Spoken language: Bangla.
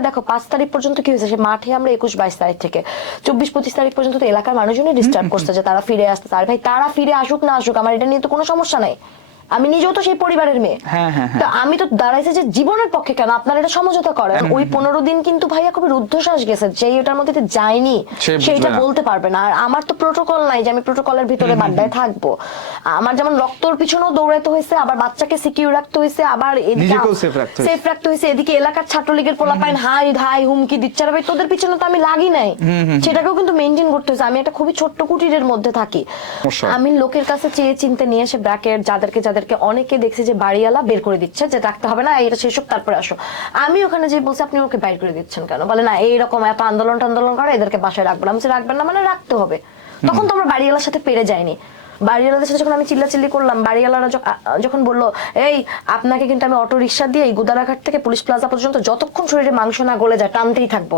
তাহলে দেখো 5 তারিখ পর্যন্ত কি হয়েছে, সে মাঠে আমরা 21-22 তারিখ থেকে 24-25 তারিখ পর্যন্ত তো এলাকার মানুষজনই ডিস্টার্ব করছে যে তারা ফিরে আসতে। আর ভাই তারা ফিরে আসুক না আসুক, আমার এটা নিয়ে তো কোনো সমস্যা নাই, আমি নিজেও তো সেই পরিবারের মেয়ে। তো আমি তো দাঁড়াইছি যে জীবনের পক্ষে কেন আপনারা এটা সমঝোতা করেন। ওই 15 দিন কিন্তু ভাইয়া খুবই রুদ্ধশ্বাস গেছে, যেই ওটার মধ্যে যায়নি সেইটা বলতে পারবে না। আর আমার তো প্রোটোকল নাই যে আমি প্রোটোকলের ভিতরে বাড্ডায় থাকবো। আমার যেমন রক্তর পিছনেও দৌড়াতে হয়েছে, আবার বাচ্চাকে সিকিউর রাখতে হয়েছে, আবার এদিকে সেফ রাখতে হয়েছে, এদিকে এলাকার ছাত্রলীগের পোলাপাইন হাই হাই হুমকি দিচ্ছে। আর ভাই তোদের পিছনে তো আমি লাগি নাই, সেটাকেও কিন্তু মেনটেন করতে হয়েছে। আমি একটা খুবই ছোট্ট কুটিরের মধ্যে থাকি, আমি লোকের কাছে চেয়ে চিনতে নিয়ে এসে ব্র্যাকেট যাদেরকে অনেকে দেখছি যে বাড়িওয়ালা বের করে দিচ্ছে যে রাখতে হবে না, এটা শেষ হোক তারপরে আসো। আমি ওখানে যে বলছি আপনি ওকে বাইর করে দিচ্ছেন কেন, বলে না এইরকম এত আন্দোলন করে এদেরকে বাসায় রাখবো না। আমি রাখবেন না মানে রাখতে হবে। তখন তো আমরা বাড়িওয়ালার সাথে পেরে যাইনি। বাড়িওয়ালাদের সাথে যখন আমি চিল্লাচিল্লি করলাম, বাড়িওয়ালারা যখন বললো এই আপনাকে কিন্তু আমি অটো রিক্সা দিয়ে এই গুদারাঘাট থেকে পুলিশ প্লাজা পর্যন্ত যতক্ষণ শরীরে মাংস না গলে যায় টানতেই থাকবো।